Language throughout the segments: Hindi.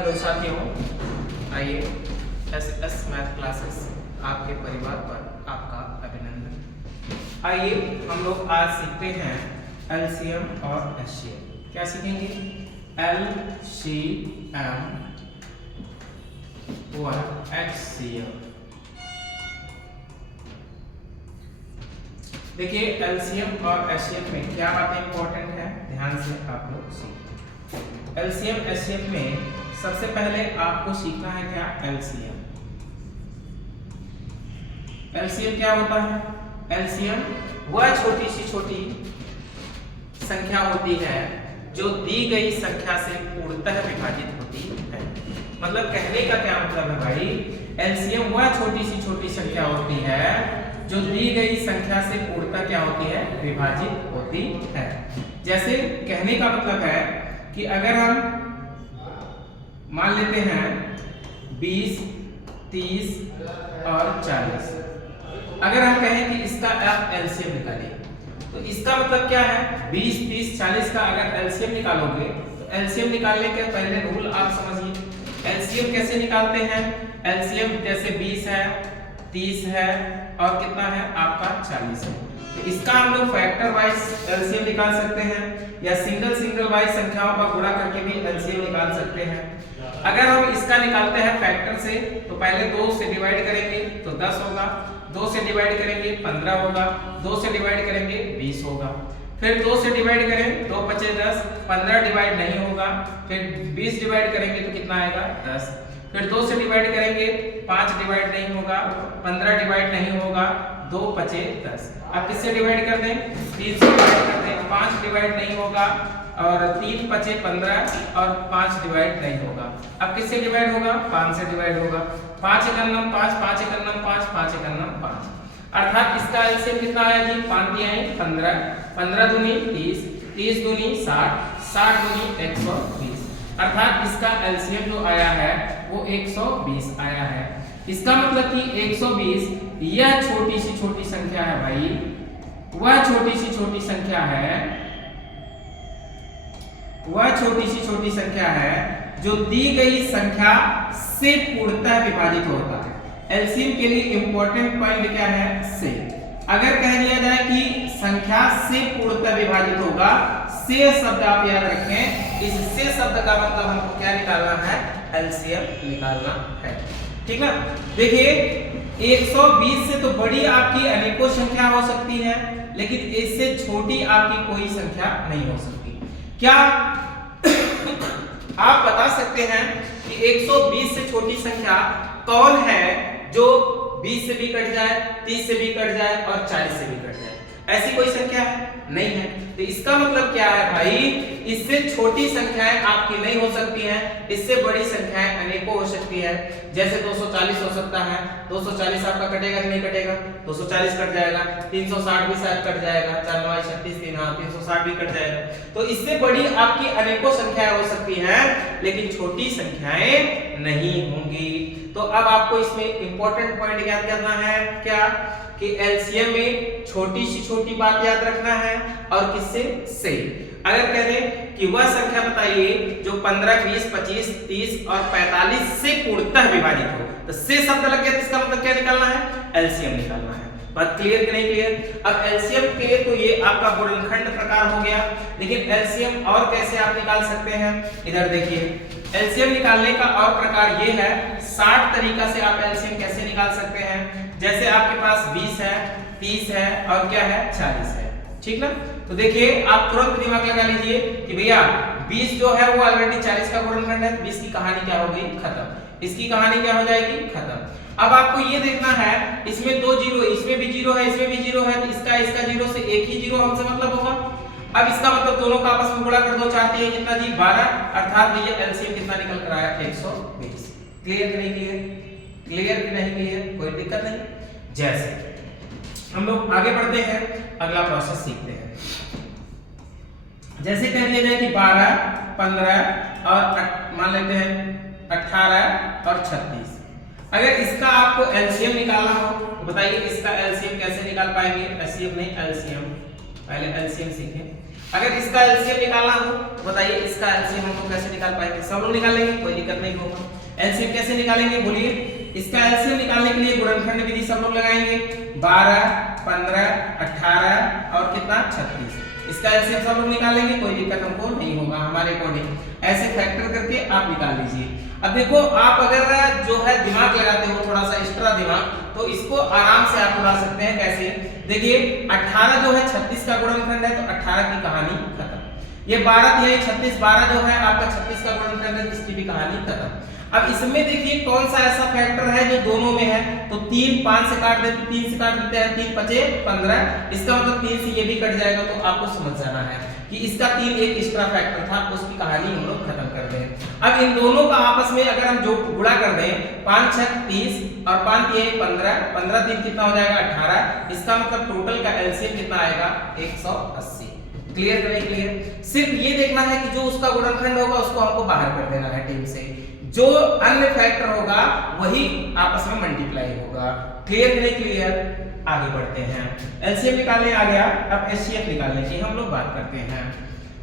हेलो साथियों, आइए एस मैथ क्लासेस आपके परिवार पर आपका अभिनंदन। आइए हम लोग आज सीखते हैं एलसीएम और एचसीएफ। क्या सीखेंगे? एलसीएम व एचसीएफ। देखिए एलसीएम और एचसीएफ में क्या बातें इंपॉर्टेंट है, ध्यान से आप लोग सीखें। एलसीएम एचसीएफ में सबसे पहले आपको सीखना है क्या? एलसीएम। एलसीएम क्या होता है? एलसीएम वह छोटी सी संख्या होती है जो दी गई संख्या से पूर्णतः विभाजित होती है। मतलब कहने का क्या मतलब है भाई? एलसीएम वह छोटी सी संख्या होती है जो दी गई संख्या से पूर्णतः क्या होती है? विभाजित होती है। जैसे कहने का मतलब है कि अगर हम मान लेते हैं 20, 30 और 40, अगर हम कहें कि इसका आप एलसीएम निकालिए, तो इसका मतलब क्या है? 20, 30, 40 का अगर एलसीएम निकालोगे तो एलसीएम निकालने के पहले रूल आप समझिए। एलसीएम कैसे निकालते हैं? एलसीएम जैसे 20 है, 30 है और कितना है आपका 40 है, तो इसका हम लोग फैक्टर वाइज एलसीएम निकाल सकते हैं या सिंगल वाइज संख्याओं का गुणा करके भी एलसीएम निकाल सकते हैं। अगर हम इसका निकालते हैं फैक्टर से, तो पहले 2 से डिवाइड करेंगे तो 10 होगा, 2 से डिवाइड करेंगे 15 होगा, 2 से डिवाइड करेंगे 20 होगा, फिर 2 से डिवाइड करें 2 पचे 10, 15 डिवाइड नहीं होगा, फिर 20 डिवाइड करेंगे तो कितना आएगा? 10, फिर 2 से डिवाइड करेंगे 5 डिवाइड नहीं होगा, 15 डिवाइड नहीं होगा, 2 पचे 10। अब किससे डिवाइड कर दें? 3 से डिवाइड कर दें, 5 डिवाइड नहीं होगा और 3 पचे 15 और 5 डिवाइड नहीं होगा। अब किससे डिवाइड होगा? 5 से डिवाइड होगा। 5 एकन्नम 5, 5 एकन्नम 5, 5 एकन्नम 5। अर्थात इसका एलसीएम कितना आया जी? 5 दिया है 15, 15 दूनी 30, 30 दूनी 60, 60 दूनी 120। अर्थात इसका एलसीएम जो आया है वो 120 आया है। इसका मतलब कि 120 यह छोटी सी संख्या है भाई, वह छोटी सी संख्या है, वह छोटी सी संख्या है जो दी गई संख्या से पूर्णतः विभाजित होता है। एलसीएम के लिए इंपॉर्टेंट पॉइंट क्या है? से। अगर कह दिया जाए कि संख्या से पूर्णतः विभाजित होगा, से शब्द आप याद रखें, इस से शब्द का मतलब हमको क्या निकालना है? एलसीएम निकालना है। ठीक है, देखिए 120 से तो बड़ी आपकी अनेकों संख्या हो सकती है, लेकिन इससे छोटी आपकी कोई संख्या नहीं हो सकती। क्या आप बता सकते हैं कि 120 से छोटी संख्या कौन है जो 20 से भी कट जाए, 30 से भी कट जाए और 40 से भी कट जाए? ऐसी कोई संख्या है? नहीं है। तो इसका मतलब क्या है भाई? इससे छोटी संख्याएं आपकी नहीं हो सकती हैं, इससे बड़ी संख्याएं अनेकों हो सकती है। जैसे 240 हो सकता है, 240 आपका कटेगा कि नहीं कटेगा? 240 कट जाएगा, 360 भी शायद कट जाएगा, 4 9 36 3, हाँ 360 भी कट जाएगा। तो इससे बड़ी आपकी अनेकों संख्याएं हो सकती हैं, लेकिन छोटी संख्याएं नहीं होंगी। तो अब आपको इसमें इंपॉर्टेंट पॉइंट याद करना है क्या? कि एलसीएम में छोटी बात याद रखना है और किससे? से। अगर कह दें कि वह संख्या बताइए जो 15, 20, 25, 30 और 45 से पूर्णतः विभाजित हो, तो से शब्द लग गया, इसका मतलब क्या निकालना है? एलसीएम निकालना है। बात क्लियर कि नहीं क्लियर? अब एलसीएम के तो ये आपका गुणनखंड प्रकार हो गया, लेकिन एलसीएम और कैसे आप निकाल सकते हैं? इधर देखिए, एलसीएम निकालने का और प्रकार ये है, 60 तरीका से आप एलसीएम कैसे निकाल सकते हैं। जैसे आपके पास 20 है, 30 है और क्या है? 40 है। ठीक ना? तो देखिए आप तुरंत दिमाग लगा लीजिए कि भैया 20 जो है वो ऑलरेडी 40 का गुणनखंड है, 20 की कहानी क्या हो गई? खत्म। इसकी कहानी क्या हो जाएगी? खत्म। अब आपको ये देखना है, इसमें 2 जीरो, इसमें भी जीरो है, इसमें भी जीरो है, तो इसका जीरो से एक ही जीरो हमसे मतलब होगा। अब इसका मतलब दोनों का आपस में गुणा कर दो, चाहते हैं कितना जी? 12। अर्थात भैया एलसीएम कितना निकल कर आया? 120। क्लियर कि नहीं क्लियर? क्लियर कि नहीं क्लियर? कोई दिक्कत नहीं। जैसे हम लोग आगे बढ़ते हैं, अगला प्रोसेस सीखते हैं। जैसे कह दिया जाए कि 12, 15 और मान लेते हैं 18 और 36। अगर इसका आपको एलसीएम निकालना हो तो बताइए इसका एलसीएम कैसे निकाल पाएंगे? एलसीएम नहीं, एलसीएम, पहले एलसीएम सीखें। अगर इसका एलसीएम निकालना हो तो बताइए इसका एलसीएम हम लोग कैसे निकाल पाएंगे? सब लोग निकाल लेंगे, कोई दिक्कत नहीं होगा। एलसीएम कैसे निकालेंगे बोलिए? इसका एलसीएम निकालने के लिए गुणनखंड विधि सब लोग लगाएंगे। 12, 15, 18 और कितना 36। इसका एलसीएम सब लोग निकालेंगे, कोई दिक्कत हमको नहीं होगा हमारे अकॉर्डिंग। ऐसे फैक्टर करके आप निकाल लीजिए। अब देखो आप अगर जो है दिमाग लगाते हो थोड़ा सा एक्स्ट्रा दिमाग, तो इसको आराम से आप उड़ा सकते हैं। कैसे? देखिए 18 जो है 36 का गुणनखंड है, तो 18 की कहानी खत्म। ये 12 यही 36, 12 जो है आपका 36 का गुणनखंड है, इसकी भी कहानी खत्म। अब इसमें देखिए कौन सा ऐसा फैक्टर है जो दोनों में है, तो 3 5 से काट देते, 3 से काट देते हैं, 3 5 15, इसका मतलब 3 से ये भी कट जाएगा। तो आपको समझ जाना है कि इसका 3 एक एक्स्ट्रा फैक्टर था, उसकी कहानी हम लोग खत्म कर दें। अब इन दोनों का आपस में अगर हम जो गुणा कर दें, 5 6 30 और 5 ये 15, 15 3 कितना हो जाएगा 18। इसका मतलब टोटल का एलसीएम कितना आएगा 180। क्लियर करें? क्लियर। सिर्फ ये देखना है कि जो उसका गुणनखंड होगा उसको हमको बाहर कर देना है टीम से, जो अन्य फैक्टर होगा वही आपस में मल्टीप्लाई होगा। क्लियर करें? क्लियर। आगे बढ़ते हैं, एलसीएम निकालने आ गया, अब एचसीएफ निकालने की हम लोग बात करते हैं।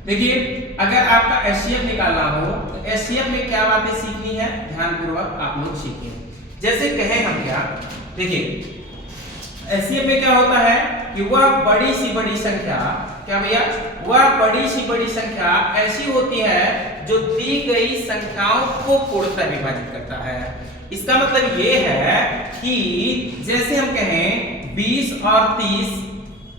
देखिए अगर आपका एचसीएफ निकालना हो तो एचसीएफ में क्या बातें सीखनी है, ध्यानपूर्वक आप लोग सीखें। जैसे कहें हम क्या, देखिए एचसीएफ में क्या होता है कि वह बड़ी सी बड़ी संख्या, क्या भैया, वह बड़ी सी बड़ी संख्या ऐसी होती है जो दी गई संख्याओं को पूर्णतः विभाजित करता है। इसका मतलब ये है कि जैसे हम कहें 20 और 30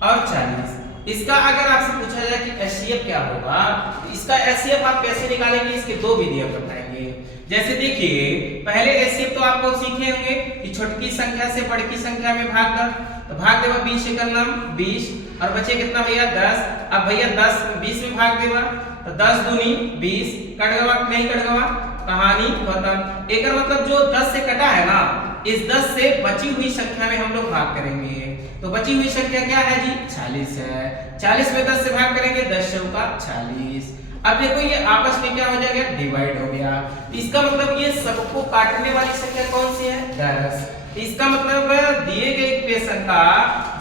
और 40, इसका अगर आपसे पूछा जाए कि एचसीएफ क्या होगा, तो इसका एचसीएफ आप कैसे निकालेंगे, इसके दो विधियां बताएंगे। जैसे देखिए पहले एचसीएफ तो आपको सीखे होंगे कि छोटी संख्या से बड़ी संख्या में भाग कर, तो भाग देवा 20 से करना 20 और बचे कितना भैया 10। अब भैया 10 20 में भाग देवा तो 10 दूनी 20, कट गवा नहीं कट गवा, कहानी खत्म। एक मतलब जो 10 से कटा है ना, इस 10 से बची हुई संख्या में हम लोग भाग करेंगे। तो बची हुई संख्या क्या है जी 40 है। 40 में 10 से भाग करेंगे, 10 चौका 40। अब देखो ये आपस में क्या हो जाएगा, डिवाइड हो गया। इसका मतलब ये सबको काटने वाली संख्या कौन सी है 10। इसका मतलब दिए गए इक्वेशन का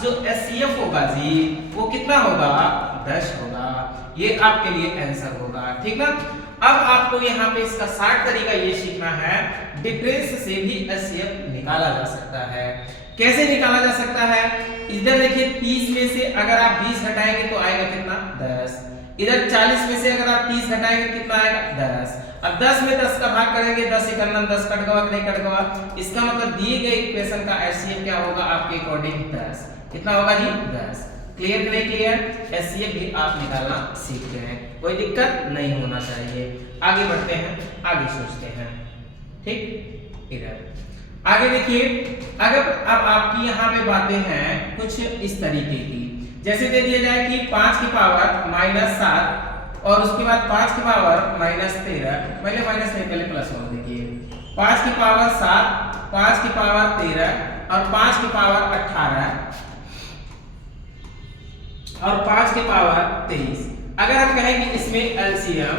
जो एचसीएफ होगा जी वो कितना होगा 10 होगा। ये आपके लिए आंसर होगा, ठीक ना। अब आपको यहाँ पे इसका शॉर्ट तरीका ये सीखना है, डिफरेंस से भी एचसीएफ निकाला जा सकता है। कैसे निकाला जा सकता है, इधर देखिए 30 में से अगर आप 20 घटाएंगे तो आएगा कितना 10। इधर 40 में से अगर आप 30 घटाएंगे कितना आएगा 10। अब 10 में 10 का भाग करेंगे, 10 से करना 10 कट गवा नहीं कट गवा। इसका मतलब दिए गए इक्वेशन का एचसीएफ क्या होगा आपके अकॉर्डिंग 10। कितना होगा जी 10। क्लियर कि नहीं क्लियर? एचसीएफ भी आप निकालना सीख गए हैं, कोई दिक्कत नहीं होना चाहिए। आगे बढ़ते हैं, आगे सोचते हैं, ठीक। इधर आगे देखिए, अगर अब आपकी यहाँ पे बातें हैं कुछ इस तरीके की, जैसे दे दिया जाए कि 5 की पावर -7 और उसके बाद 5 की पावर -13, पहले माइनस नहीं पहले प्लस हो। देखिए 5 की पावर 7, 5 की पावर 13 और 5 की पावर 18 और 5 की पावर 23। अगर हम कहें कि इसमें एलसीएम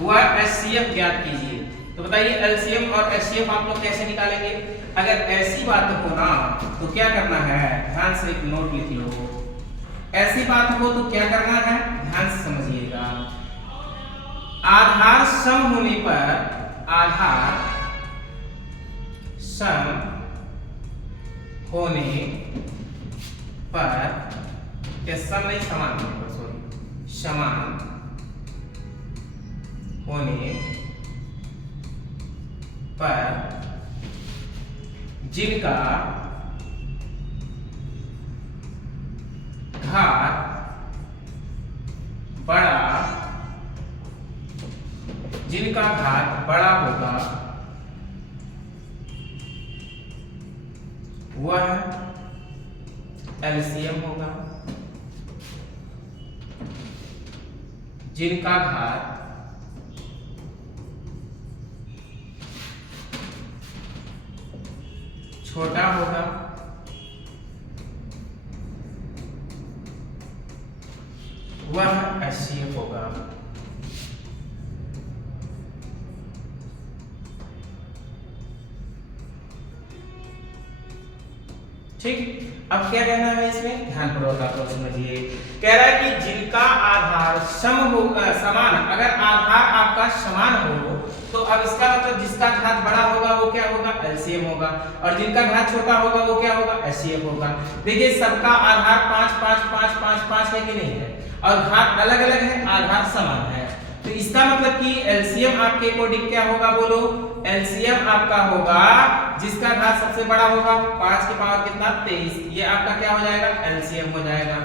व एचसीएफ ज्ञात कीजिए, तो बताइए एलसीएम और एचसीएफ आप लोग कैसे निकालेंगे। अगर ऐसी बात हो ना तो क्या करना है, ध्यान से एक नोट लिख लो। ऐसी बात हो तो क्या करना है, ध्यान से समझिएगा। आधार सम होने पर, आधार सम होने पर, या सम नहीं समान होने पर, सॉरी, समान होने पर जिनका घात बड़ा, जिनका घात बड़ा होगा वह एलसीएम होगा, जिनका घात छोटा होगा वह एचसीएफ होगा। ठीक, अब क्या कहना है इसमें, ध्यानपूर्वक आप लोग समझिए। कह रहा है कि जिनका आधार समान, अगर आधार आपका समान हो तो अब इसका मतलब जिसका घात बड़ा होगा वो क्या होगा, एलसीएम होगा, और जिनका घात छोटा होगा वो क्या होगा, एचसीएफ होगा। देखिए सबका आधार 5 5 5 5 5 है कि नहीं है, और घात अलग अलग है, आधार समान है, तो इसका मतलब कि एलसीएम आपके अकॉर्डिंग क्या होगा, बोलो, एलसीएम आपका होगा जिसका घात सबसे बड़ा होगा 5 की पावर कितना 23, ये आपका क्या हो जाएगा, एलसीएम हो जाएगा।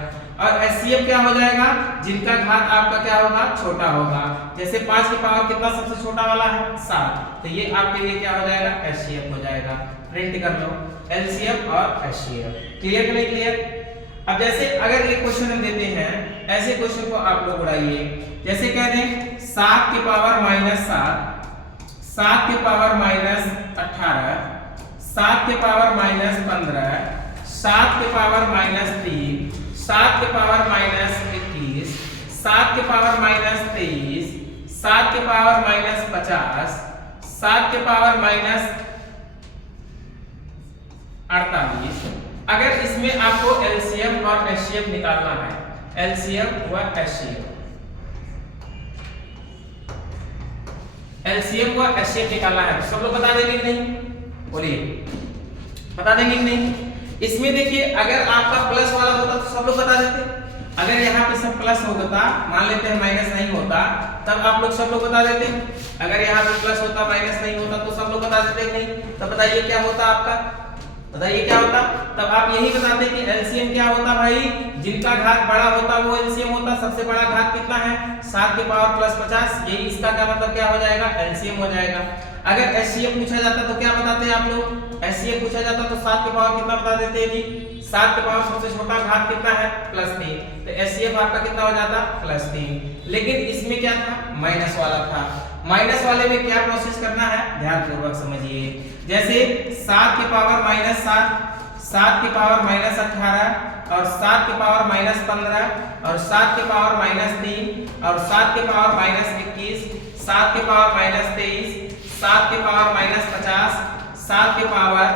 और एचसीएफ क्या हो जाएगा, जिनका घात आपका क्या होगा, छोटा होगा, जैसे 5 की पावर कितना सबसे छोटा वाला है 7, तो ये आपके लिए क्या हो जाएगा, एचसीएफ हो जाएगा। प्रिंट कर लो एलसीएम और एचसीएफ। क्लियर कि नहीं क्लियर। अब जैसे अगर एक क्वेश्चन हम देते हैं, ऐसे क्वेश्चन को आप लोग उड़ाइए, जैसे कह दें 7 की पावर -7, 7 की पावर -18, 7 की पावर -15, 7 की पावर -3, 7 की पावर -21, 7 की पावर -23, 7 की पावर -50, 7 की पावर -48। अगर इसमें आपको एलसीएम और एचसीएफ निकालना है, एलसीएम व एचसीएफ, एलसीएम व एचसीएफ निकालना है, सब लोग बता देंगे कि नहीं, बोलिए बता देंगे कि नहीं। इसमें देखिए अगर आपका प्लस वाला होता तो सब लोग बता देते, अगर यहाँ पे सब प्लस होता, मान लेते हैं माइनस नहीं होता, तब आप लोग सब लोग बता देते, अगर यहाँ पे प्लस होता माइनस नहीं होता तो सब लोग बता देते कि नहीं। तब बताइए क्या होता आपका, बताइए क्या होता, तब आप यही बताते कि एलसीएम क्या होता भाई, जिनका घात बड़ा होता वो एलसीएम होता, सबसे बड़ा घात कितना है 7 की पावर +50, यही इसका क्या मतलब क्या हो जाएगा, एलसीएम हो जाएगा। अगर एचसीएफ पूछा जाता तो क्या बताते हैं आप लोग, एचसीएफ पूछा जाता तो 7 की पावर कितना बता देते हैं जी, 7 की पावर सबसे छोटा घात कितना है +3, तो एचसीएफ आपका कितना हो जाता +3। लेकिन इसमें क्या था, माइनस वाला था, माइनस वाले में क्या प्रोसेस करना है, ध्यानपूर्वक समझिए। जैसे 7 की पावर -7, 7 की पावर -18 और 7 की पावर -15 और 7 की पावर -3 और 7 की पावर -21, 7 की पावर -23, 7 की पावर -50, 7 की पावर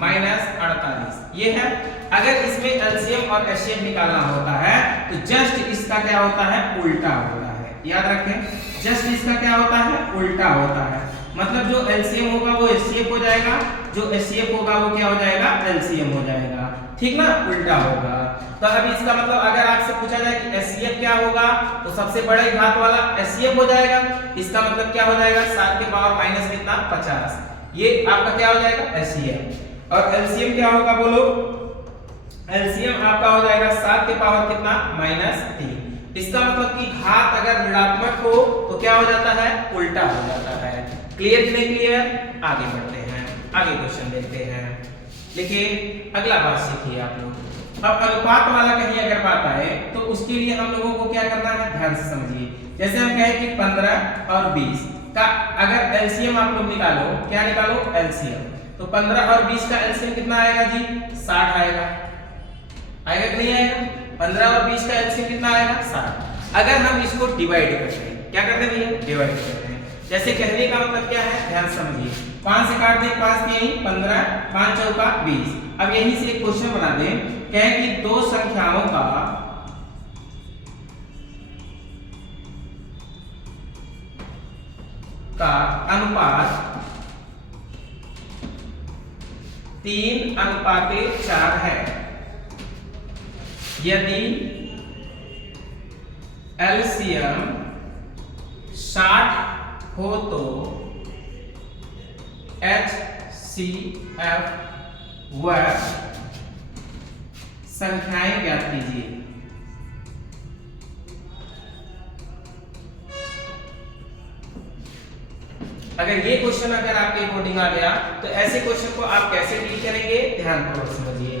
-48, ये है। अगर इसमें एलसीएम और एचसीएफ निकालना होता है तो जस्ट इसका क्या होता है, उल्टा होता है, याद रखें, जस्ट इसका क्या होता है, उल्टा होता है, मतलब जो एलसीएम होगा वो एचसीएफ हो जाएगा, जो एचसीएफ होगा वो क्या हो जाएगा, एलसीएम हो जाएगा, ठीक ना, उल्टा होगा। तो अभी इसका मतलब अगर आपसे पूछा जाए कि एचसीएफ क्या होगा तो सबसे बड़े घात वाला एचसीएफ हो जाएगा, इसका मतलब क्या हो जाएगा 7 की पावर माइनस कितना 50, ये आपका क्या हो जाएगा एचसीएफ। और एलसीएम क्या होगा बोलो, एलसीएम आपका हो जाएगा 7 की पावर कितना -3, इसका मतलब कि घात अगर ऋणात्मक हो तो क्या हो जाता है, उल्टा हो जाता है। क्लियर नहीं क्लियर, आगे बढ़ते हैं, आगे क्वेश्चन देखते हैं। देखिए अगला बात सीखिए आप लोग। अब अनुपात वाला कहीं अगर बात आए तो उसके लिए हम लोगों को क्या करना है, ध्यान से समझिए। जैसे हम कहें कि 15 और 20 का अगर एलसीएम आप लोग निकालो, क्या निकालो, एलसीएम, तो 15 और 20 का एलसीएम कितना आएगा जी, 60 आएगा, आएगा कि नहीं आएगा, 15 और 20 का एलसीएम कितना आएगा 60। अगर हम इसको डिवाइड करते हैं, क्या करते हैं भैया, डिवाइड करते हैं, जैसे कहने का मतलब क्या है, ध्यान समझिए, 5 से काट दें, 5 के 15, 5 चौका 20। अब यहीं से एक क्वेश्चन बना दें, कहें कि दो संख्याओं का अनुपात 3:4 है, यदि एलसीएम 60 हो तो एचसीएफ व संख्याएं ज्ञात कीजिए। अगर ये क्वेश्चन अगर आपके अकॉर्डिंग आ गया तो ऐसे क्वेश्चन को आप कैसे डील करेंगे, ध्यानपूर्वक समझिए।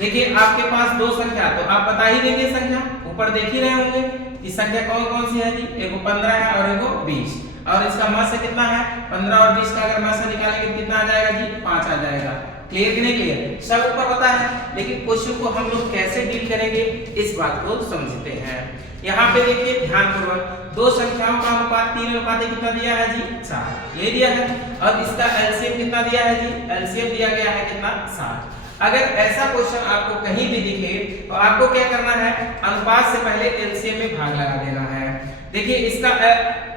देखिए आपके पास दो संख्या, तो आप बता ही देंगे संख्या, ऊपर देख ही रहे होंगे कि संख्या कौन कौन सी है जी, एगो 15 है और एगो 20, और इसका मास कितना है 15 और 20 का अगर मास निकालेंगे तो कितना आ जाएगा जी, 5 आ जाएगा। क्लियर कि नहीं क्लियर, सब ऊपर पता है, लेकिन क्वेश्चन को हम लोग कैसे डील करेंगे इस बात को समझते हैं। यहाँ पे देखिए ध्यानपूर्वक, दो संख्याओं का अनुपात 3:4 कितना दिया है जी, 4, ये दिया है, और इसका एलसीएम कितना दिया है जी, एलसीएम दिया गया है कितना 60। अगर ऐसा क्वेश्चन आपको कहीं भी दिखे तो आपको क्या करना है, अनुपात से पहले एलसीएम में भाग लगा देना है। देखिए इसका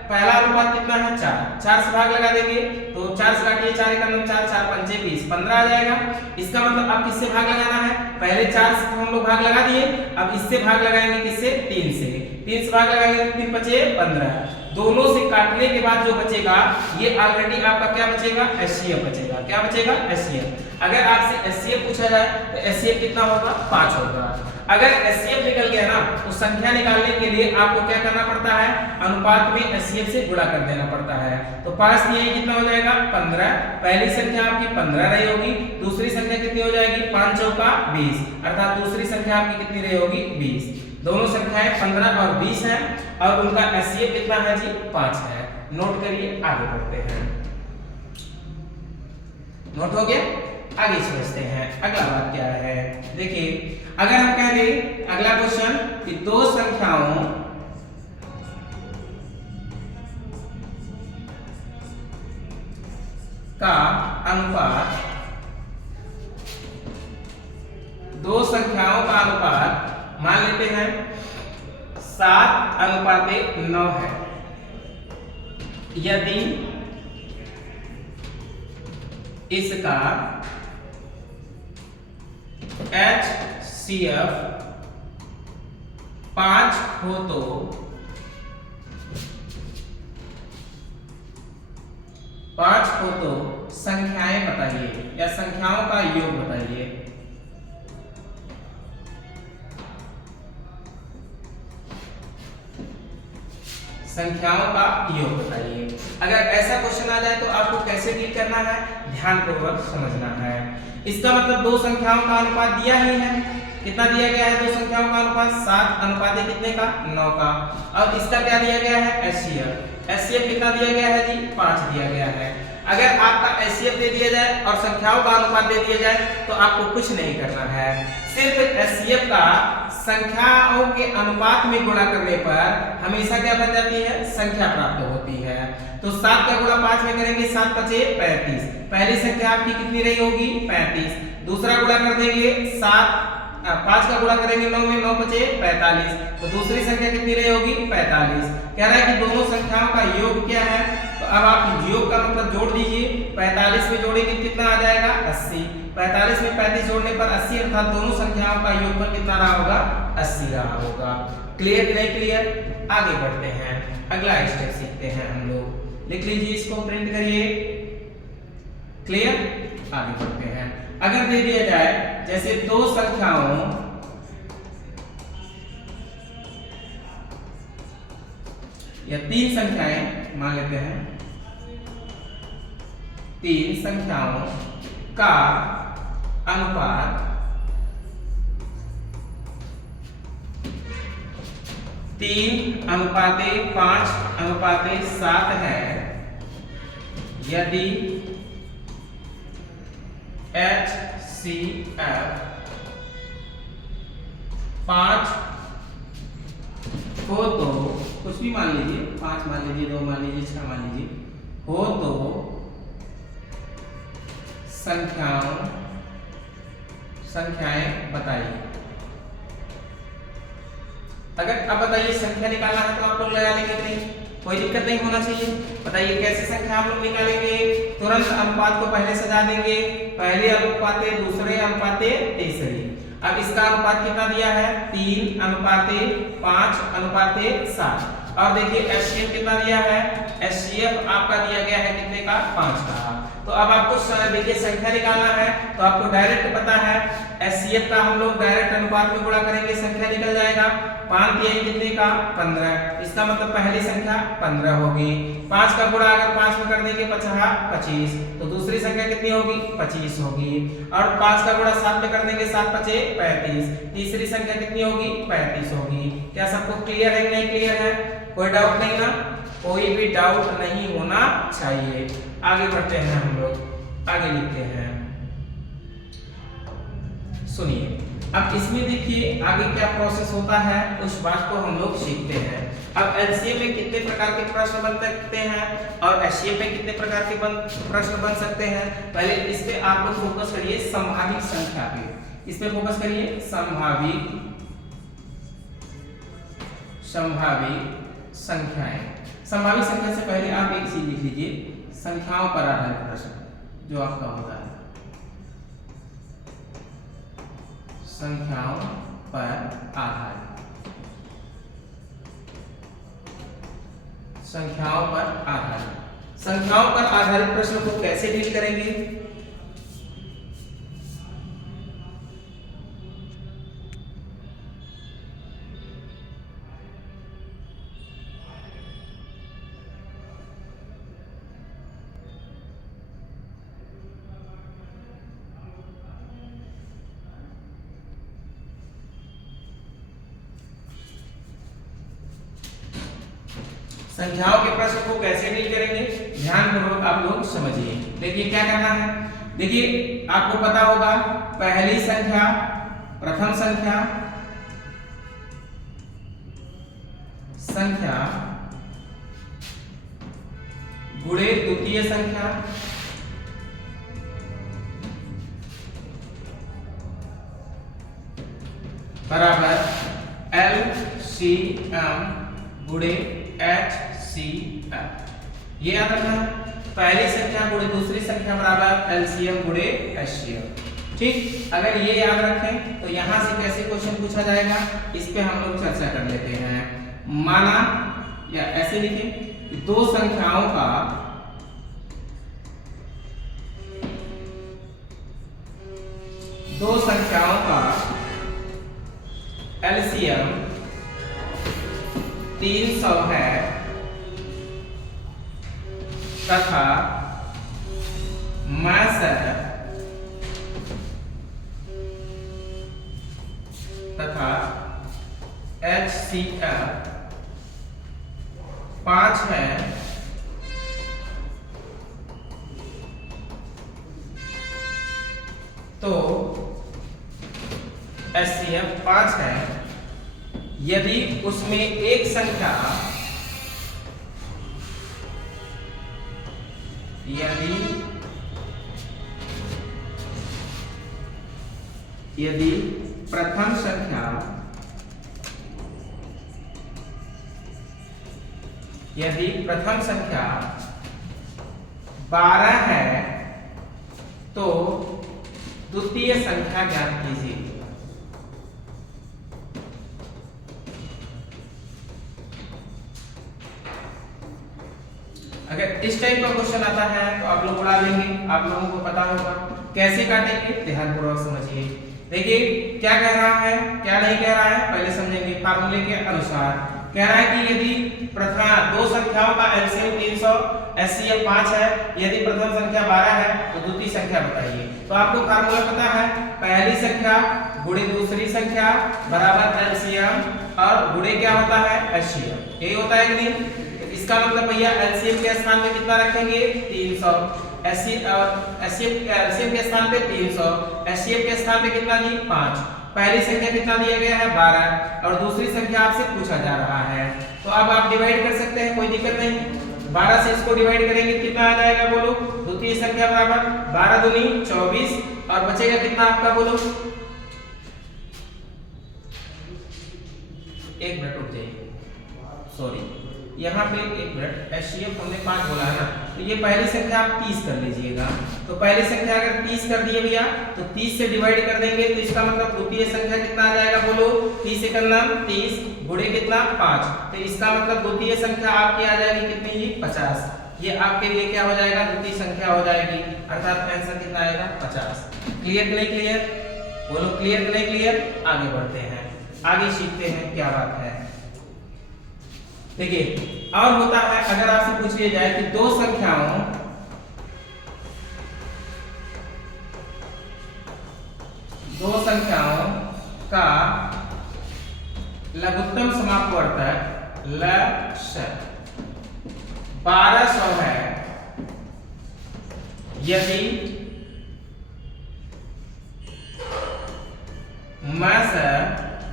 पहला अनुपात कितना है 4, 4 से भाग लगा देंगे तो 4 से काटिए, 4 एकम 4, 4 पंचे 20, 15 आ जाएगा। इसका मतलब अब किससे भाग लगाना है, पहले 4 से हम लोग भाग लगा दिए, अब इससे भाग लगाएंगे किससे, 3 से। 3 से भाग लगाएंगे तो 3 बचे 15, दोनों से काटने के बाद जो बचेगा ये ऑलरेडी आपका क्या बचेगा, एचसीएफ बचेगा। क्या बचेगा, एचसीएफ। अगर आपसे एचसीएफ पूछा जाए तो एचसीएफ कितना होगा, 5 होगा। अगर एचसीएफ निकल गया ना तो संख्या निकालने के लिए आपको क्या करना पड़ता है, अनुपात में एचसीएफ से गुणा कर देना पड़ता है। तो 5 दिए कितना हो जाएगा, 15। पहली संख्या आपकी 15 रही होगी, दूसरी संख्या कितनी हो जाएगी, 5 चौका 20, अर्थात दूसरी संख्या आपकी कितनी रही होगी, 20। दोनों संख्याएं 15 और 20 हैं और उनका एचसीएफ कितना है जी, 5 है। नोट करिए, आगे बढ़ते हैं। नोट हो गया, आगे समझते हैं अगला बात क्या है। देखिए अगर हम कह दें अगला क्वेश्चन कि दो संख्याओं का अनुपात, दो संख्याओं का अनुपात मान लेते हैं 7:9 है, यदि इसका HCF 5 हो तो संख्याएं बताइए या संख्याओं का योग बताइए। संख्याओं का योग बताइए। अगर ऐसा क्वेश्चन आ जाए तो आपको कैसे डील करना है, ध्यानपूर्वक समझना है। इसका मतलब दो संख्याओं का अनुपात दिया ही है, कितना दिया गया है, दो संख्याओं का अनुपात 7 कितने का, 9 का। और इसका क्या दिया गया है, एचसीएफ। एचसीएफ कितना दिया गया है जी, 5 दिया गया है। अगर आपका एचसीएफ दे दिया जाए और संख्याओं का अनुपात दे दिया जाए तो आपको कुछ नहीं करना है, सिर्फ एचसीएफ का संख्याओं के अनुपात में गुणा करने पर हमेशा क्या बन जाती है, संख्या प्राप्त होती है। तो 7 का गुणा 5 में करेंगे, 7 पचे 35, पहली संख्या आपकी कितनी रही होगी, 35। दूसरा गुणा कर देंगे 5 का गुणा करेंगे 9 में, 9 पचे 45, तो दूसरी संख्या कितनी रही होगी, 45। कह रहा है कि दोनों संख्याओं का योग क्या है, तो अब आप योग का मतलब जोड़ दीजिए। 45 में जोड़ेंगे कितना आ जाएगा, 80। 45 में 35 जोड़ने पर 80, अर्थात दोनों संख्याओं का योगफल कितना रहा होगा, 80 रहा होगा। क्लियर कि नहीं क्लियर, आगे बढ़ते हैं, अगला स्टेप सीखते हैं हम लोग। लिख लीजिए, इसको प्रिंट करिए। क्लियर, आगे बढ़ते हैं। अगर दे दिया जाए जैसे दो संख्याओं या 3 संख्याएं मान लेते हैं, 3 संख्याओं का अनुपात 3:5:7 है, यदि HCF 5 हो तो, कुछ भी मान लीजिए, 5 मान लीजिए, 2 मान लीजिए, 6 मान लीजिए, हो तो संख्याएं बताइए। अगर अब बताइए संख्या निकालना है तो आप लोग लगा लेंगे, नहीं कोई दिक्कत नहीं होना चाहिए। बताइए कैसे संख्या हम लोग निकालेंगे, तुरंत अनुपात को पहले सजा देंगे, पहले अनुपाते दूसरे अनुपाते तीसरे। अब इसका अनुपात कितना दिया है, 3:5:7। और देखिए एचसीएफ कितना दिया है, एचसीएफ आपका दिया गया है कितने का, 5 का। तो अब आपको देखिए संख्या निकालना है तो आपको डायरेक्ट पता है एचसीएफ का हम लोग डायरेक्ट अनुपात में गुणा करेंगे, संख्या निकल जाएगा। 5 दिया कितने का, 15। इसका मतलब पहली संख्या 15 होगी। 5 का गुणा अगर 5 में कर देंगे 25, तो दूसरी संख्या कितनी होगी, 25 होगी। और 5 का गुणा 7 में कर देंगे, 7 पचे 35, तीसरी संख्या कितनी होगी, 35 होगी। क्या सबको क्लियर है कि नहीं क्लियर है, कोई डाउट नहीं ना, कोई भी डाउट नहीं होना चाहिए। आगे बढ़ते हैं हम लोग, आगे लिखते हैं, सुनिए। अब इसमें देखिए आगे क्या प्रोसेस होता है, उस बात को हम लोग सीखते हैं। अब एलसीएम में कितने प्रकार के प्रश्न बन सकते हैं और एचसीएफ में कितने प्रकार के प्रश्न बन सकते हैं? पहले इस पे आप लोग फोकस करिए संभावित संख्या पे, इस पे फोकस करिए संभावित संख्याएं। संभावित संख्या से पहले आप एक चीज लिख लीजिए, संख्याओं पर आधारित प्रश्न जो आपका होता है, संख्याओं पर आधारित, संख्याओं पर आधारित। संख्याओं पर आधारित प्रश्न को कैसे डील करेंगे? संख्याओं के प्रश्न को कैसे डील करेंगे, ध्यानपूर्वक आप लोग समझिए। देखिए क्या करना है, देखिए आपको पता होगा पहली संख्या, प्रथम संख्या, संख्या गुणे द्वितीय संख्या, बराबर LCM गुणे HCF। ये याद रखना है, पहली संख्या गुणे दूसरी संख्या बराबर LCM गुणे HCF। ठीक, अगर ये याद रखें तो यहां से कैसे क्वेश्चन पूछा जाएगा, इस पे हम लोग चर्चा कर लेते हैं। माना या ऐसे लिखें कि दो संख्याओं का LCM 300 है तथा HCF 5 है, तो HCF 5 है यदि उसमें एक संख्या, यदि प्रथम संख्या, यदि प्रथम संख्या 12 है तो द्वितीय संख्या ज्ञात कीजिए। अगर इस टाइप का क्वेश्चन आता है तो आप लोग उड़ा लेंगे, आप लोगों को पता होगा कैसे काटेंगे, ध्यानपूर्वक समझिए। देखिए क्या कह रहा है, क्या नहीं कह रहा है, पहले समझेंगे। फार्मूले के अनुसार कह रहा है कि यदि प्रथम दो संख्याओं का LCM 300, HCF 5 है, यदि प्रथम संख्या 12 है तो द्वितीय संख्या बताइए। तो आपको फार्मूला पता है, पहली संख्या गुणे दूसरी संख्या बराबर LCM और गुणे क्या होता है HCF, यही होता है कि नहीं? इसका मतलब भैया LCM के स्थान पे कितना रखेंगे 300, LCM के स्थान पे 300, HCF के स्थान पे कितना जी 5। पहली संख्या कितना दिया गया है 12 और दूसरी संख्या आपसे पूछा जा रहा है, तो अब आप डिवाइड कर सकते हैं, कोई दिक्कत नहीं। 12 से इसको डिवाइड करेंगे कितना आ जाएगा बोलो, द्वितीय संख्या बराबर 12 दूनी 24 और बचेगा कितना आपका बोलो, एक मिनट रुक जाइए, सॉरी यहाँ पे एक मिनट, HCF हमने 5 बोला है ना, तो ये पहली संख्या आप 30 कर लीजिएगा। तो पहली संख्या अगर 30 कर दिए भैया तो 30 से डिवाइड कर देंगे, तो इसका मतलब द्वितीय संख्या कितना आ जाएगा बोलो, 30 से करना 30 गुणे कितना 5, तो इसका मतलब द्वितीय संख्या आपकी आ जाएगी कितनी जी 50। ये आपके लिए क्या हो जाएगा, द्वितीय संख्या हो जाएगी, अर्थात आंसर कितना आएगा 50। क्लियर कि नहीं क्लियर, बोलो क्लियर कि नहीं क्लियर। आगे बढ़ते हैं, आगे सीखते हैं क्या बात है। देखिए और होता है, अगर आपसे पूछ लिया जाए कि दो संख्याओं का लघुत्तम समापवर्तक लक्ष्य 1200 है, यदि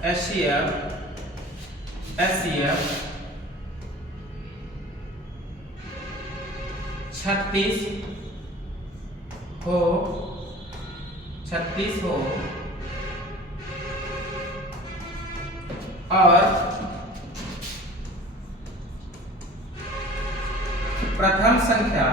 HCF 36 हो और प्रथम संख्या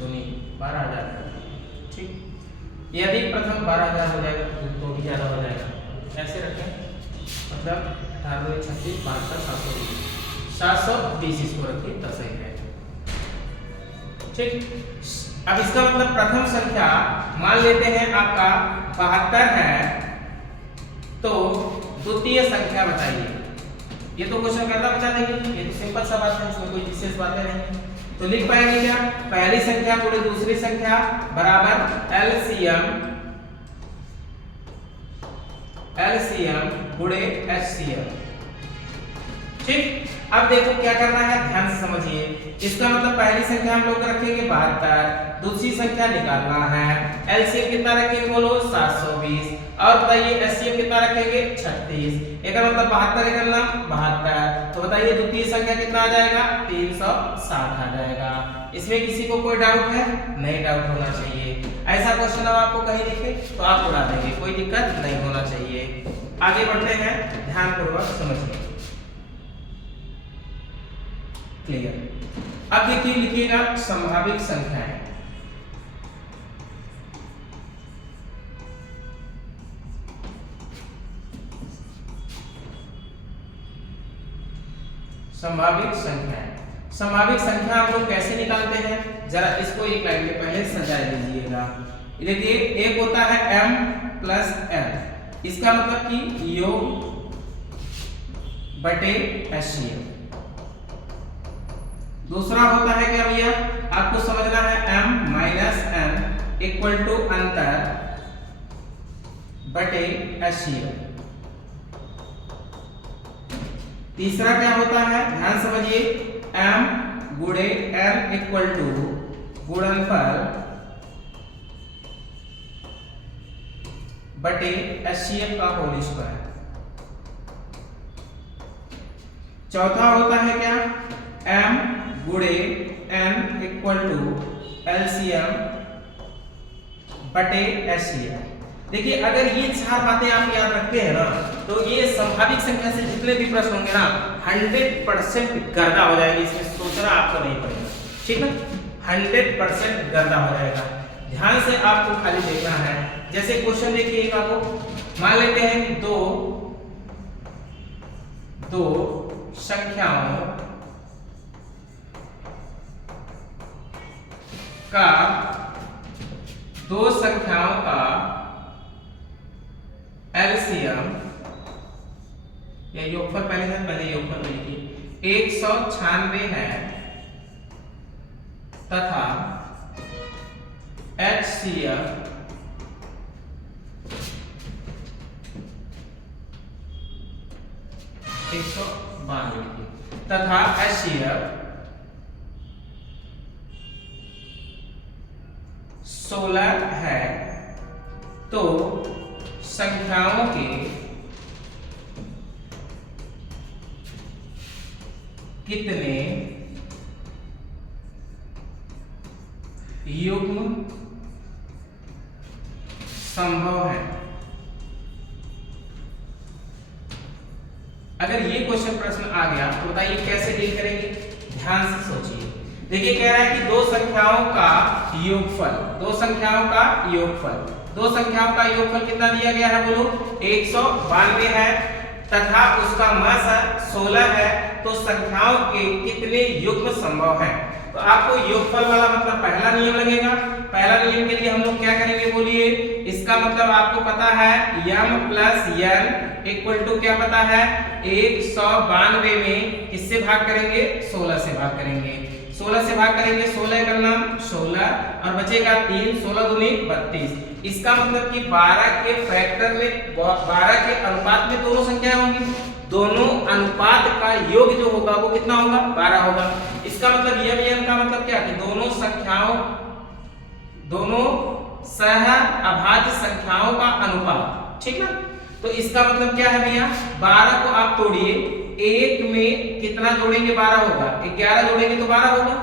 दूनी 12,000। ठीक, यदि प्रथम 12,000 हो जाएगा तो भी ज्यादा हो जाएगा, ऐसे रखें, मतलब 18, 36, 5, 720 इसको रखिए तो सही है। ठीक, अब इसका मतलब प्रथम संख्या मान लेते हैं आपका 72 है, तो द्वितीय संख्या बताइए। ये तो क्वेश्चन करना बता देंगे, ये तो सिंपल सा बात है, इसमें कोई विशेष बातें नहीं। तो लिख पाएंगे क्या, पहली संख्या गुणे दूसरी संख्या बराबर एलसीएम गुणे एचसीएम। ठीक, अब देखो क्या करना है, ध्यान से समझिए। इसका मतलब पहली संख्या हम लोग रखेंगे 72, दूसरी संख्या निकालना है। एलसीएम कितना रखेंगे बोलो 720, और बताइए एचसीएम कितना रखेंगे 36। एक मतलब 72 का नाम 72, तो बताइए द्वितीय संख्या कितना आ जाएगा 360 आ जाएगा। इसमें किसी को कोई डाउट है? नहीं डाउट होना चाहिए। ऐसा क्वेश्चन अब आपको कहीं दिखे तो आप उड़ा देंगे, कोई दिक्कत नहीं होना चाहिए। आगे बढ़ते हैं, ध्यानपूर्वक समझिए। क्लियर? अब देखिए, लिखिएगा संभावित संख्याएं। संभावित संख्या हम लोग कैसे निकालते हैं, जरा इसको एक लाइन में पहले सजा लीजिएगा। देखिए, एक होता है m प्लस n, इसका मतलब कि योग बटे एचसीएम। दूसरा होता है क्या भैया, आपको समझना है m minus n equal to अंतर बटे एचसीएम। तीसरा क्या होता है, ध्यान समझिए, m गुणे n इक्वल टू गुणनफल बटे एचसीएम का होल स्क्वायर। चौथा होता है क्या, m गुणे n इक्वल टू एलसीएम बटे एचसीएम। देखिए, अगर ये 4 बातें आप याद रखते हैं ना, तो ये संभावित संख्या से जितने भी प्रश्न होंगे ना 100% गर्दा हो जाएगी, इसमें सोचना आपको नहीं पड़ेगा। ठीक है, 100% गर्दा हो जाएगा। ध्यान से आपको खाली देखना है। जैसे क्वेश्चन देखिए, आपको मान लेते हैं कि दो संख्याओं का एलसीएम या योगफल, पहले योगफल लिखिए, 196 है तथा एचसीएम 192 तथा एचसीएफ 16 है, तो संख्याओं के कितने युग्म संभव है? अगर ये क्वेश्चन प्रश्न आ गया तो बताइए कैसे डील करेंगे। ध्यान से सोचिए। देखिए, कह रहा है कि दो संख्याओं का योगफल, दो संख्याओं का योगफल कितना दिया गया है बोलो, 192 है तथा उसका मास 16 है, तो संख्याओं के कितने युग्म संभव है। तो आपको योगफल वाला मतलब पहला नियम लगेगा। पहला नियम के लिए हम लोग क्या करेंगे बोलिए, इसका मतलब आपको पता है m plus n equal to क्या पता है, 192 में किससे भाग करेंगे, 16 से भाग करेंगे। 16 से भाग करेंगे, 16 का नाम 16 और बचेगा 3, 16 दूनी 32। इसका मतलब कि 12 के फैक्टर में, 12 के अनुपात में दोनों संख्याएं होंगी, दोनों अनुपात का योग जो होगा वो कितना होगा, 12 होगा। इसका मतलब यह का मतलब क्या कि दोनों सहअभाज्य संख्याओं का अनुपात, ठीक ना। तो इसका मतलब क्या है भैया, 12 को आप तोड़िए, एक में कितना जोड़ेंगे 12 होगा, 11 जोड़ेंगे तो 12 होगा।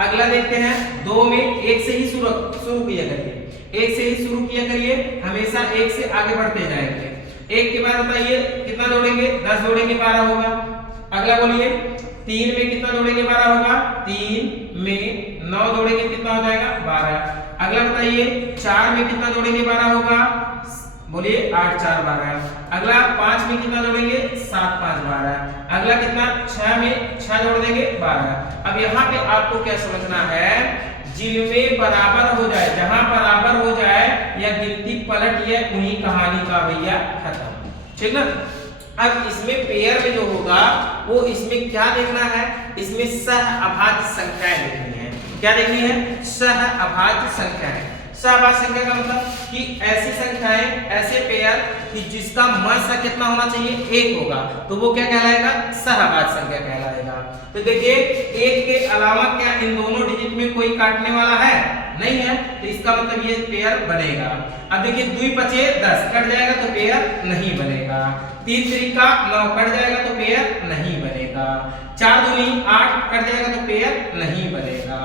अगला देखते हैं, 2 में एक से ही शुरू किया करिए, एक से ही शुरू किया करिए, हमेशा एक से आगे बढ़ते जाएंगे। एक के बाद बताइए कितना जोड़ेंगे, 10 जोड़ेंगे 12 होगा। अगला बोलिए, 3 में कितना जोड़ेंगे 12 होगा, 3 में 9 जोड़ेंगे कितना हो जाएगा 12। अगला बताइए, 4 में कितना जोड़ेंगे 12 होगा, बोलिए 8 4 12। अगला 5 में कितना जोड़ेंगे, 7 5 12। अगला कितना, 6 में 6 जोड़ देंगे 12। अब यहाँ पे आपको क्या समझना है, जिनमें बराबर हो जाए, जहां बराबर हो जाए या गिनती पलट जाए, उन्हीं कहानी का भैया खत्म, ठीक ना। अब इसमें पेयर में जो होगा वो इसमें क्या देखना है, इसमें सहअभाज्य संख्याएं देखनी है। क्या देखनी है, सहअभाज्य संख्याएं। सहअभाज्य संख्या का मतलब कि ऐसी संख्याएं, ऐसे पेयर कि जिसका मध्य कितना होना चाहिए, 1 होगा, तो वो क्या कहलाएगा, सहअभाज्य संख्या कहलाएगा। तो देखिए, 1 के अलावा क्या इन दोनों डिजिट में कोई काटने वाला है, नहीं है, तो इसका मतलब ये पेयर बनेगा। अब देखिए, 2 पचे 10 कट जाएगा तो पेयर नहीं बनेगा। 3 त्रिका 9 कट जाएगा तो पेयर नहीं बनेगा। 4 दूनी 8 कट जाएगा तो पेयर नहीं बनेगा।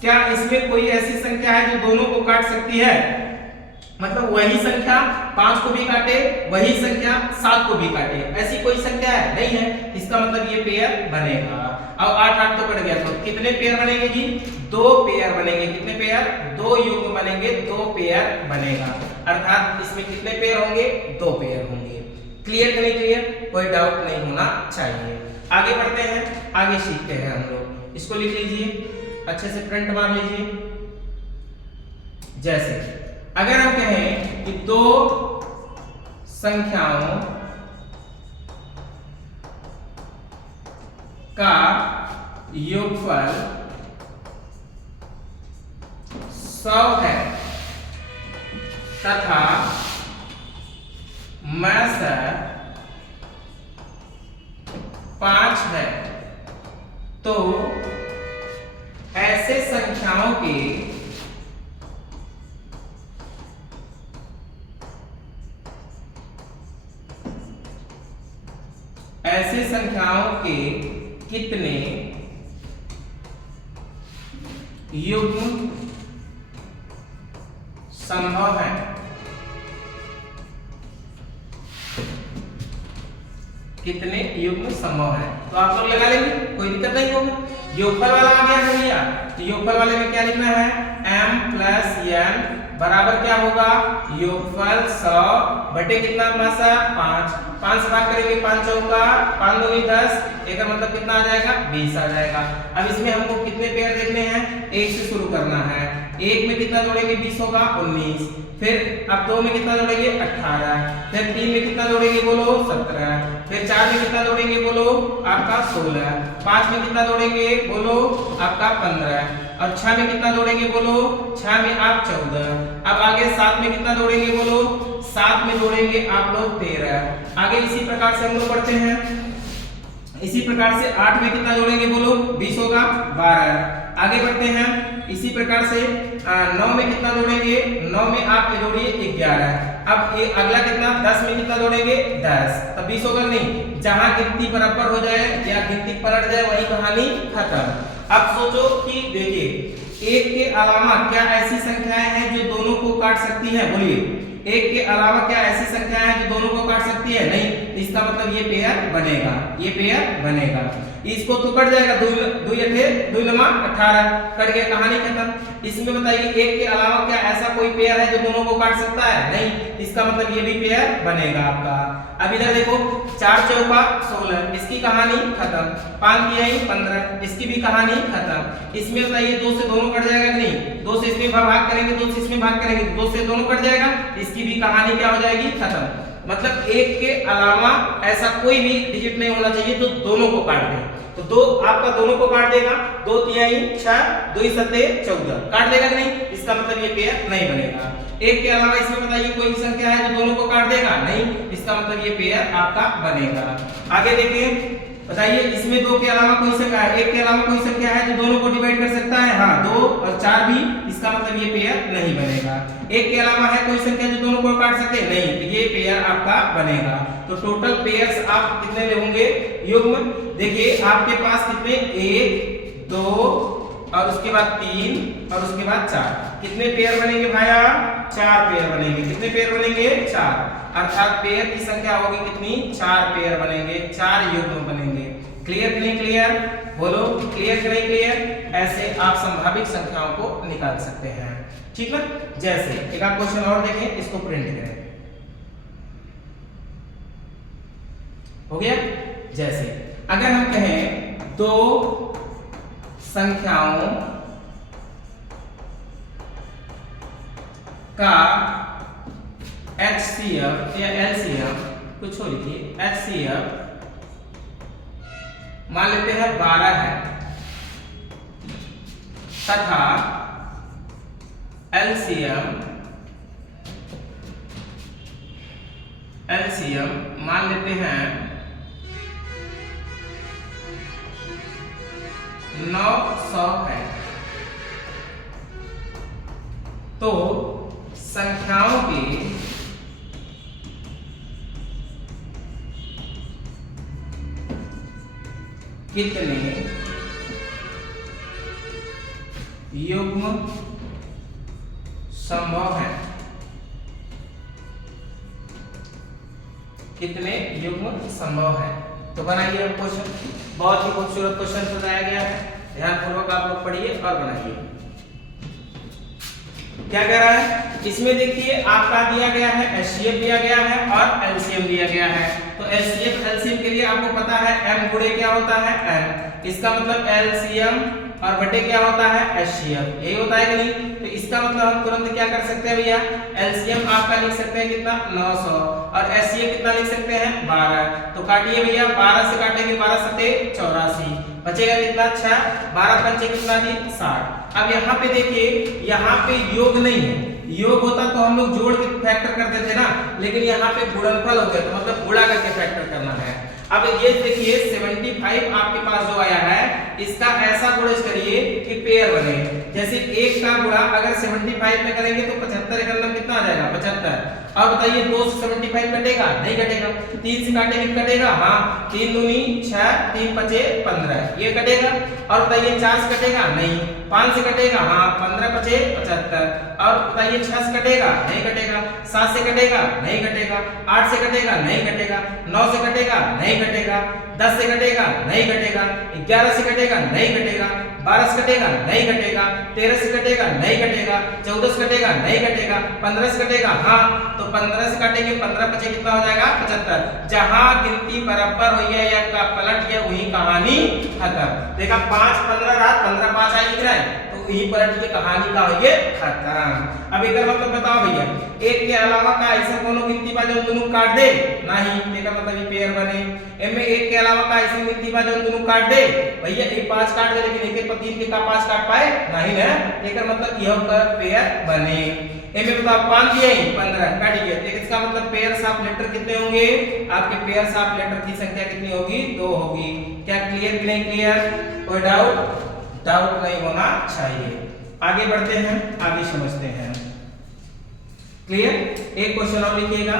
क्या इसमें कोई ऐसी संख्या है जो दोनों को काट सकती है, मतलब वही संख्या 5 को भी काटे, वही संख्या 7 को भी काटे, ऐसी कोई संख्या है, नहीं है, इसका मतलब ये पेयर बनेगा। अब 8 8 तो कट गया, तो कितने पेयर बनेंगे जी, 2 पेयर बनेंगे। कितने पेयर, 2 युग्म बनेंगे, 2 पेयर बनेगा। अर्थात इसमें कितने पेयर होंगे, 2 पेयर होंगे। क्लियर नहीं क्लियर, कोई डाउट नहीं होना चाहिए। आगे बढ़ते हैं, आगे सीखते हैं हम लोग। इसको लिख लीजिए, अच्छे से प्रिंट मार लीजिए। जैसे अगर हम कहें कि 2 संख्याओं का योगफल 100 है तथा मध्य 5 है, तो ऐसे संख्याओं के कितने युग्म संभव है। कितने युग्म संभव है, तो आप लोग लगा लेंगे, कोई दिक्कत नहीं होगा। योगफल वाला आ गया है भैया, तो योगफल वाले में क्या लिखना है, m प्लस n बराबर क्या होगा, योगफल 100 बटे कितना, 5 5 से भाग करेंगे, 5 चौका 5 दूनी 10, एक का मतलब कितना आ जाएगा, 20 आ जाएगा। अब इसमें हमको कितने पेयर देखने हैं, 1 से शुरू करना है। 1 में कितना जोड़ेंगे, 20 होगा 19। फिर अब 2 में कितना जोड़ेंगे, 18। फिर 3 में कितना जोड़ेंगे, बोलो 17। फिर 4 में कितना जोड़ेंगे, बोलो आपका 16। 5 में कितना जोड़ेंगे, बोलो आपका 15। और 6 में कितना जोड़ेंगे, बोलो 6 में आप 14। अब आगे 7 में कितना जोड़ेंगे, बोलो 7 में जोड़ेंगे आप लोग 13। आगे इसी प्रकार से हम लोग बढ़ते हैं। इसी प्रकार से 8 में कितना जोड़ेंगे, बोलो 20 होगा 12। आगे बढ़ते हैं, इसी प्रकार से 9 में कितना जोड़ेंगे, 9 में आप जोड़िए 11। अब ये अगला कितना, 10 में कितना जोड़ेंगे, 10, तब 20 होगा नहीं। जहां गिनती बराबर हो जाए या गिनती पलट जाए, वही कहानी खत्म। अब सोचो कि देखिए, 1 के अलावा क्या ऐसी संख्याएं हैं जो दोनों को काट सकती हैं, बोलिए 1 के अलावा क्या ऐसी संख्याएं हैं जो दोनों को काट सकती है, नहीं, इसका मतलब ये पेयर बनेगा, ये पेयर बनेगा। इसको तो कट जाएगा, 2 2 18 कट गया, कहानी खत्म। इसमें बताइए 1 के अलावा क्या ऐसा कोई पेयर है जो दोनों को काट सकता है, नहीं, इसका मतलब ये भी पेयर बनेगा आपका। अब इधर देखो, 4 चौका 16, इसकी कहानी खत्म। 5 तिहाई 15, इसकी भी कहानी खत्म। इसमें बताइए 2 से दोनों कट जाएगा कि नहीं, 2 से इसमें भाग करेंगे, 2 से इसमें भाग करेंगे, 2 से दोनों कट जाएगा, इसकी भी कहानी क्या हो जाएगी, खत्म। मतलब 1 के अलावा ऐसा कोई भी डिजिट नहीं होना चाहिए जो दोनों को काट दे। तो 2 आपका दोनों को काट देगा, 2 तिहाई 6, 2 7 14 काट देगा नहीं, इसका मतलब ये पेयर नहीं बनेगा। 1 के अलावा इसमें बताइए कोई संख्या है जो दोनों को काट देगा, नहीं, इसका मतलब ये पेयर आपका बनेगा। आगे देखिए, बताइए इसमें 2 के अलावा कोई संख्या है, 1 के अलावा कोई संख्या है जो दोनों को डिवाइड कर सकता है? हाँ, 2 और 4 भी, इसका मतलब ये पेयर नहीं बनेगा। 1 के अलावा है कोई संख्या जो दोनों को काट सके? नहीं, तो ये पेयर आपका बनेगा। तो टोटल पेयर्स आप कितने ले होंगे? युग्म। देखिए आपके पास कितने, 1 2 और उसके बाद 3 और उसके बाद 4, कितने पेयर बनेंगे भाया? 4 पेयर बनेंगे। कितने पेयर बनेंगे? 4, अर्थात पेयर की संख्या होगी कितनी? 4 पेयर बनेंगे, 4 युग्म बनेंगे। क्लियर कि नहीं क्लियर? बोलो क्लियर कि नहीं क्लियर? ऐसे आप संभावित संख्याओं को निकाल सकते हैं, ठीक है। जैसे एक आध क्वेश्चन और देखें, इसको प्रिंट करें, हो गया। जैसे अगर हम कहें 2 संख्याओं का HCF या LCM, कुछ हो लिखिए, HCF मान लेते हैं 12 है तथा LCM मान लेते हैं 900 है, तो संख्याओं के कितने युग्म संभव है? कितने युग्म संभव है? तो बनाइए अब क्वेश्चन, बहुत ही खूबसूरत क्वेश्चन बताया गया है, ध्यानपूर्वक आप लोग पढ़िए और बनाइए। क्या कह रहा है इसमें? देखिए आपका दिया गया है HCF दिया गया है और LCM दिया गया है। तो HCF LCM के लिए आपको पता है m गुणे क्या होता है? n, इसका मतलब LCM और बटे क्या होता है? HCF, यही होता है कि नहीं? तो इसका मतलब हम तुरंत क्या कर सकते हैं भैया? LCM आपका लिख सकते हैं कितना? 900 और HCF कितना लिख सकते हैं? 12। तो काटिए भैया, 12 से काटेंगे 12 सते 84, बचेगा कितना? 6, 12 पंचे कितना जी? 60। अब यहाँ पे देखिए, यहाँ पे योग नहीं है, योग होता तो हम लोग जोड़ के फैक्टर करते थे ना, लेकिन यहाँ पे गुणनफल हो गया, तो मतलब गुणा करके फैक्टर करना है। अब ये देखिए 75 आपके पास जो आया है, इसका ऐसा गुणज करिए कि पेयर बने। जैसे 1 का गुणा अगर 75 में करेंगे तो 75 का मतलब कितना आ जाएगा? 75। अब बताइए 2 से 75 कटेगा? नहीं कटेगा। 3 से काटेंगे कटेगा? हाँ, 3 दूनी 6, 3 पचे 15, ये कटेगा। और बताइए 4 से कटेगा? नहीं। 5 से कटेगा? हाँ, 15 पचे 75। और बताइए 6 से कटेगा? नहीं कटेगा। 7 से कटेगा? नहीं कटेगा। 8 से कटेगा? नहीं कटेगा। 9 से कटेगा? नहीं कटेगा। 10 से कटेगा? नहीं कटेगा। 11 से कटेगा? नहीं कटेगा। 12 से कटेगा? नहीं कटेगा। 13 से कटेगा? नहीं कटेगा। 14 से कटेगा? नहीं कटेगा। 15 से कटेगा? हाँ, तो 15 से काटेंगे 15 पचे कितना हो जाएगा? 75। जहां गिनती बराबर हुई है या का पलट गया वही कहानी खत्म। देखा 5 15 रात 15 5 आई इधर, तो वही पलट के कहानी का हो ये खत्म। अब एक मतलब बताओ भैया, 1 के अलावा का ऐसा कोनो गिनती बा जो दोनों काट दे? नहीं, एक मतलब ये पेयर बने। एम में 1 के अलावा का ऐसा गिनती बा जो दोनों काट दे? भैया एक 5 काट दे, लेकिन एक पर 3 के का 5 काट पाए? नहीं ना, एक मतलब यह पेयर बने। एम में बताओ 5 दिए 15 काट गया, तो इसका मतलब पेयर्स ऑफ लेटर कितने होंगे? आपके पेयर्स ऑफ लेटर की संख्या कितनी होगी? 2 होगी। क्या क्लियर कि नहीं क्लियर? कोई डाउट? डाउट नहीं होना चाहिए। आगे बढ़ते हैं, आगे समझते हैं। क्लियर? एक क्वेश्चन और लिखिएगा,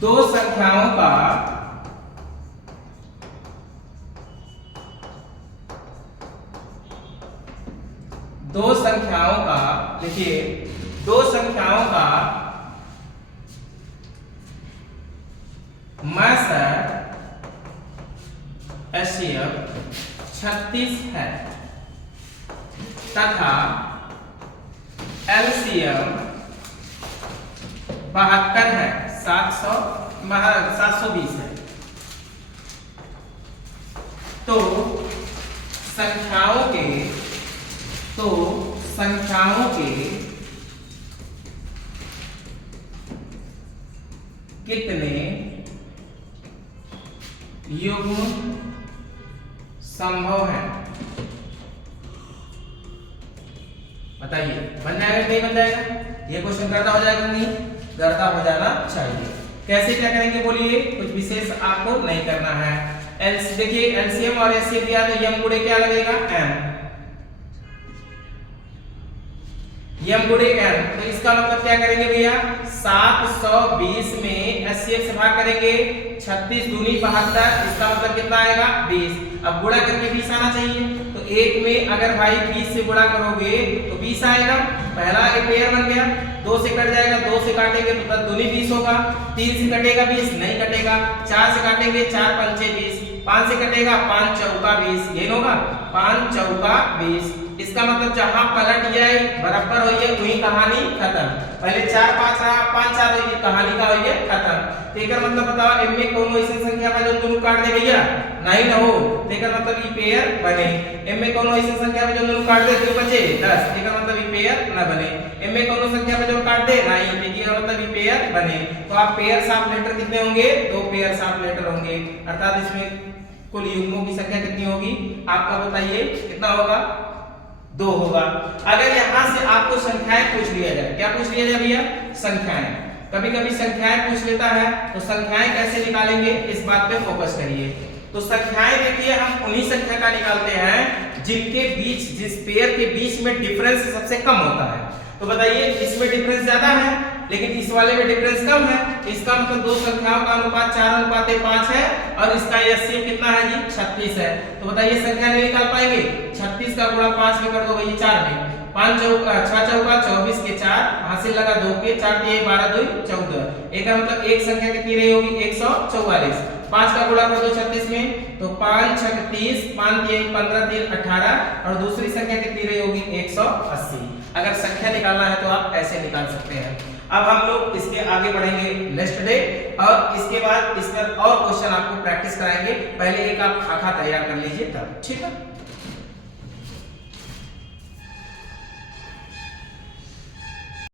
2 संख्याओं का लिखिए, 2 संख्याओं का मासर HCF 36 है तथा LCM 72 है, 720 है। तो संख्याओं के कितने युग्म संभव है? बताइए, बन जाएगा नहीं बन जाएगा? ये क्वेश्चन करता हो जाएगा नहीं? करता हो जाना चाहिए। कैसे क्या करेंगे बोलिए? कुछ विशेष आपको नहीं करना है। देखिए एलसीएम और एचसीएफ किया तो यम गुणे क्या लगेगा एम, यम गुणे एम, तो इसका मतलब क्या करेंगे भैया 720 में एचसीएफ से भाग करेंगे 36 दूनी 72, इसका मतलब कितना आएगा 20। अब गुणा करके 20 आना चाहिए, तो एक में अगर भाई 20 से गुणा करोगे तो 20 आएगा, पहला एक पेयर बन गया। 2 से कट जाएगा, 2 से काटेंगे तो 10 दूनी 20 होगा, 3 से कटेगा 20 नहीं कटेगा, 4 से काटेंगे 4 पंचे 20, 5 से कटेगा 5 चौका 20, ये होगा 5 चौका 20। इसका मतलब जहां पलट जाए बराबर होइए वही कहानी खत्म। पहले 4 5 रहा 5 4 होइए कहानी का होइए खत्म। तो एकर मतलब बताओ एम में कौन ऐसी संख्या बा जो दोनों काट दे भैया नहीं ना हो, तो एकर मतलब ई पेयर बने। एम में कौन ऐसी संख्या बा जो दोनों काट दे 2 बचे 10, एकर मतलब ई पेयर ना बने। एम में कौन संख्या बा जो काट दे नहीं, तो एकर मतलब ई पेयर बने। तो आप पेयर ऑफ लेटर कितने होंगे 2 पेयर ऑफ लेटर होंगे, अर्थात इसमें कुल युग्मों की संख्या कितनी होगी आपका बताइए कितना होगा 2 होगा। अगर यहां से आपको संख्याएं पूछ लिया जाए, क्या पूछ लिया जाए भैया संख्याएं, कभी कभी संख्याएं पूछ लेता है तो संख्याएं कैसे निकालेंगे इस बात पे फोकस करिए। तो संख्याएं देखिए हम उन्हीं संख्या का निकालते हैं जिनके बीच जिस पेयर के बीच में डिफरेंस सबसे कम होता है। तो बताइए इसमें डिफरेंस ज्यादा है लेकिन इस वाले में डिफरेंस कम है, इसका मतलब दो संख्याओं का अनुपात 4:5 है और इसका एचसीएफ कितना है जी 36 है। तो बताइए संख्या नहीं निकाल पाएंगे, 36 का गुणा 5 में कर दो भैया 4 में, 5 चौका 6 चौका 24 के 4 हासिल लगा 2 के 4 दिए 12 2 14, एक का मतलब एक संख्या कितनी रही होगी 144। 5 का गुणा कर दो 36 में तो 5 6 30, 5 दिए 15 3 18 और दूसरी संख्या कितनी रही होगी 180। अगर संख्या निकालना है तो आप ऐसे निकाल सकते हैं। अब हम लोग इसके आगे बढ़ेंगे नेक्स्ट डे और इसके बाद इस पर और क्वेश्चन आपको प्रैक्टिस कराएंगे। पहले एक आप खाका तैयार कर लीजिए तब, ठीक है।